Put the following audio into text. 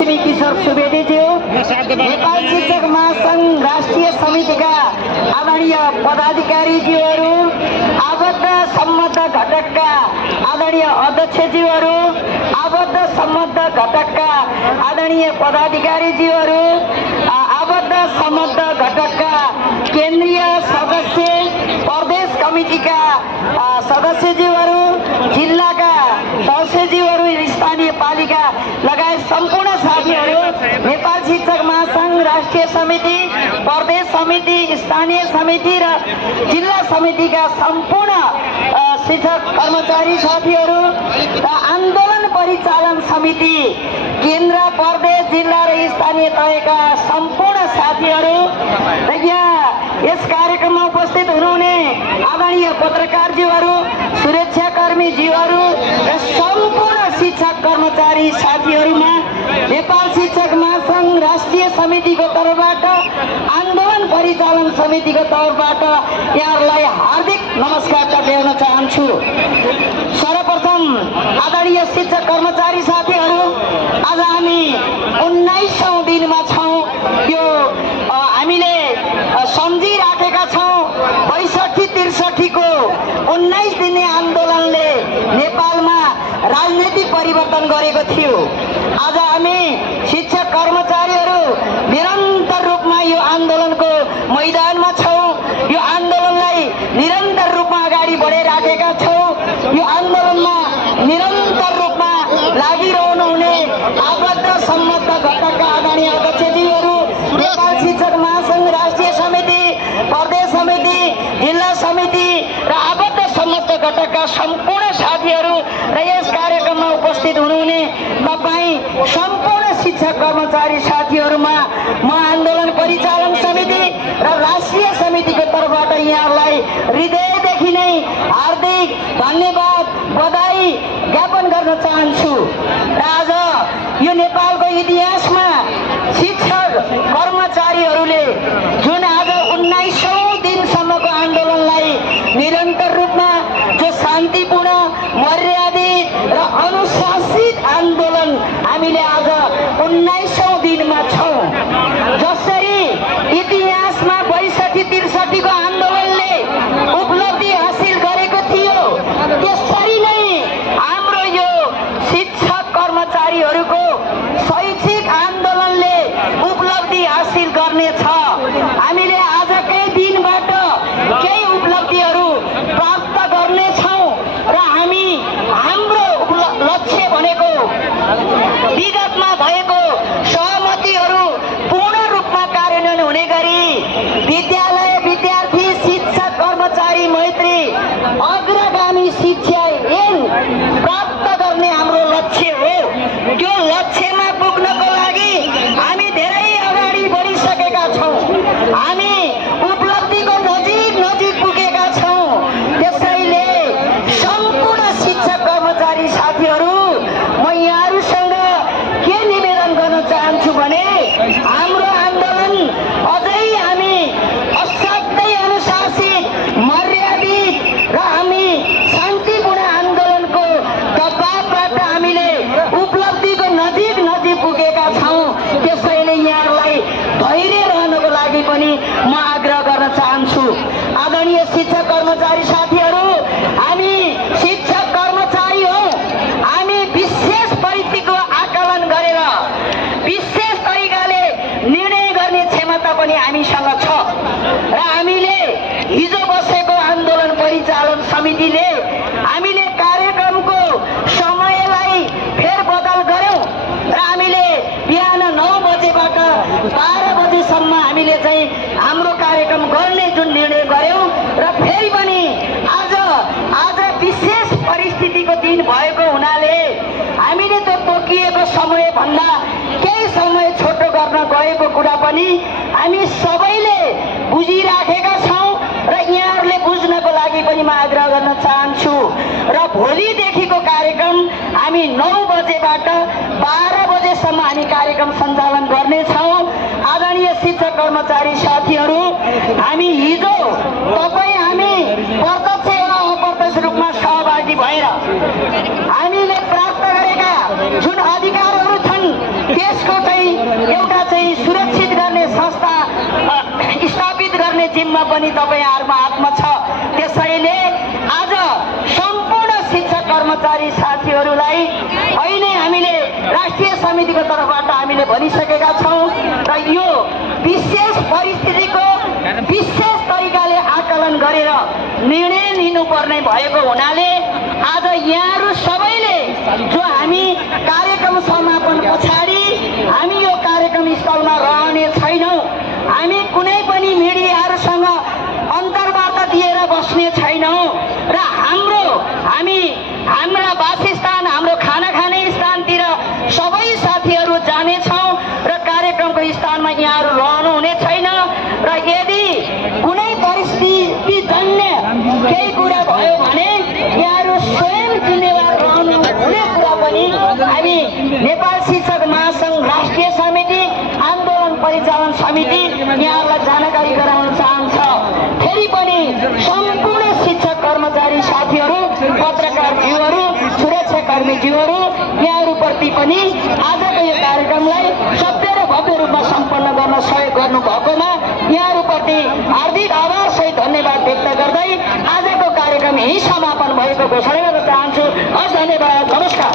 किशोर सुवेदीज्यू, नेपाल शिक्षक महासंघ राष्ट्रिय समितिका आदरणीय पदाधिकारीज्यूहरू, आबद्ध सम्बद्ध घटकका आदरणीय अध्यक्षज्यूहरू, आबद्ध सम्बद्ध घटकका आदरणीय पदाधिकारीज्यूहरू, आबद्ध सम्बद्ध घटकका केन्द्रीय सदस्य, प्रदेश कमिटीका सदस्यज्यूहरू, जिल्लाका सदस्यज्यूहरू, स्थानीय पालिका लगायत सम्पूर्ण साथीहरू, नेपाल शिक्षक महासंघ राष्ट्रिय समिति, प्रदेश समिति, स्थानीय समिति र जिल्ला समितिका सम्पूर्ण शिक्षक कर्मचारी साथीहरू र आन्दोलन परिचालन समिति केन्द्र, प्रदेश, जिल्ला र स्थानीय तहका सम्पूर्ण साथीहरू र यहाँ यस कार्यक्रममा उपस्थित हुनुहुने आदरणीय पत्रकारज्यूहरू, सुरक्षाकर्मीज्यूहरू र सम्पूर्ण शिक्षक कर्मचारी साथीहरूमा नेपाल शिक्षक महासंघ राष्ट्रिय समितिको तर्फबाट, आन्दोलन परिचालन समितिको तर्फबाट यहाँहरूलाई हार्दिक नमस्कार टक्राउन चाहन्छु। सर्वप्रथम आदरणीय शिक्षक कर्मचारी साथीहरू, आज हामी 19औं दिनमा छौँ। यो हामीले सम्झिराखेका छौँ 62-63 को 19 दिने आन्दोलनले नेपालमा राजनीतिक परिवर्तन गरेको थियो। आज हामी शिक्षक कर्मचारीहरू निरन्तर रूपमा यो आन्दोलनको मैदानमा छौँ। यो आन्दोलनलाई निरन्तर रूपमा अगाडि बढाइराखेका छौँ। यो आन्दोलनमा निरन्तर रूपमा लागिरहनु हुने आबद्ध सम्बद्ध घटकका आदरणीय अध्यक्षज्यूहरू, नेपाल शिक्षक महासंघ राष्ट्रिय समिति, प्रदेश समिति, जिल्ला समिति र आबद्ध सम्बद्ध घटकका सम्पूर्ण साथीहरू र यस कार्यक्रममा उपस्थित हुनुहुने तपाईँ सम्पूर्ण शिक्षक कर्मचारी साथीहरूमा म आन्दोलन परिचालन समिति र राष्ट्रिय समितिको तर्फबाट यहाँहरूलाई हृदयदेखि नै हार्दिक धन्यवाद, बधाई ज्ञापन गर्न चाहन्छु। र आज यो नेपालको इतिहासमा शिक्षक कर्मचारीहरूले जुन आज 19औं दिनसम्मको आन्दोलनलाई निरन्तर रूपमा जो शान्तिपूर्ण, मर्यादित र अनुशासित आन्दोलन हामीले आज 19औं दिनमा छौँ। जसरी इतिहासमा 62-63 को आन्दोलनले उपलब्धि हासिल गरेको थियो, त्यसरी नै हाम्रो यो शिक्षक कर्मचारीहरूको शैक्षिक आन्दोलनले उपलब्धि हासिल गर्नेछ। हामीले आजकै दिनबाट केही उपलब्धिहरू प्राप्त गर्नेछौँ र हामी हाम्रो लक्ष्य भनेको विगतमा भएको सहमतिहरू पूर्ण रूपमा कार्यान्वयन हुने गरी विद्यालय, विद्यार्थी, शिक्षक कर्मचारी मैत्री अग्रगामी शिक्षा ऐन प्राप्त गर्ने हाम्रो लक्ष्य हो। त्यो लक्ष्यमा पुग्नको लागि हामी धेरै अगाडि बढिसकेका छौँ। हामी उपलब्धिको नजिक पुगेका छौँ। त्यसैले सम्पूर्ण शिक्षक कर्मचारी साथीहरू, म यहाँहरूसँग के निवेदन गर्न चाहन्छु भने हाम्रो आन्दोलन अझै हामी असाध्यै अनुशासित, मर्यादित र हामी शान्तिपूर्ण आन्दोलनको दबावबाट हामीले उपलब्धिको नजिक पुगेका छौँ। त्यसैले यहाँहरूलाई धैर्य रहनको लागि पनि म आग्रह गर्न चाहन्छु। आदरणीय शिक्षक कर्मचारी साथीहरू, हामी शिक्षक कर्मचारी हौँ। हामी विशेष परिस्थितिको आकलन गरेर विशेष तरिकाले निर्णय गर्ने क्षमता पनि हामीसँग छ र हामीले हिजो बसेको आन्दोलन परिचालन समितिले हामीले कार्यक्रमको समयलाई फेरबदल गर्यौँ र हामीले बिहान 9 बजेबाट 12 बजेसम्म हामीले चाहिँ हाम्रो कार्यक्रम गर्ने जुन निर्णय गर्यौँ र फेरि पनि आज विशेष परिस्थितिको दिन भएको हुनाले हामीले त्यो तोकिएको समयभन्दा केही समय छोटो गर्न गएको कुरा पनि हामी सबैले बुझिराखेका छौँ र यहाँहरूले बुझ्नको लागि पनि म आग्रह गर्न चाहन्छु। र भोलिदेखिको कार्यक्रम हामी 9 बजेबाट 12 बजेसम्म हामी कार्यक्रम सञ्चालन गर्नेछौँ। आदरणीय शिक्षक कर्मचारी साथीहरू, हामी हिजो तपाईँ हामी प्रत्यक्ष वा अप्रत्यक्ष रूपमा सहभागी भएर हामीले प्राप्त गरेका जुन अधिकारहरू छन् त्यसको एउटा चाहिँ सुरक्षित गर्ने संस्था स्थापित गर्ने जिम्मा पनि तपाईहरुमा हातमा छ। त्यसैले आज सम्पूर्ण शिक्षक कर्मचारी साथीहरूलाई अहिले हामीले राष्ट्रिय समितिको तर्फबाट हामीले भनिसकेका छौं र यो विशेष परिस्थितिको विशेष तरिकाले आकलन गरेर निर्णय लिनुपर्ने भएको हुनाले आज यहाँहरु सबैले जो हामी कार्यक्रम समापन पछाडि हामी यो कार्यक्रम स्थलमा रहने छैनौं, हामी कुनै पनि मिडियाहरुसँग अन्तर्वार्ता दिएर बस्ने छैनौं र हाम्रा वासस्थान हाम्रो खाना खाने स्थानतिर सबै साथीहरु जाने छौं र कार्यक्रमको स्थानमा यहाँहरु रहनु हुने छैन र यदि कुनै परिस्थिति जन्य केही कुरा भयो भने यहाँहरु स्वयं जिम्मेवार रहनु हुने कुरा पनि हामी नेपाल शिक्षक महासंघ राष्ट्रिय समिति आन्दोलन परिचालन समिति यहाँलाई जानकारी गराउन चाहन्छ। फेरि पनि सम्पूर्ण शिक्षक कर्मचारी साथीहरु, पत्रकारज्यूहरु, सुरक्षाकर्मीज्यूहरु यहाँहरुप्रति पनि आजको यो कार्यक्रमलाई सभ्य र भव्य रूपमा सम्पन्न गर्न सहयोग गर्नु भएकोमा यहाँहरुप्रति हार्दिक आभार सहित धन्यवाद व्यक्त गर्दै आजको कार्यक्रम यही समापन भएको घोषणा गर्न चाहन्छु। हस्, धन्यवाद, नमस्कार।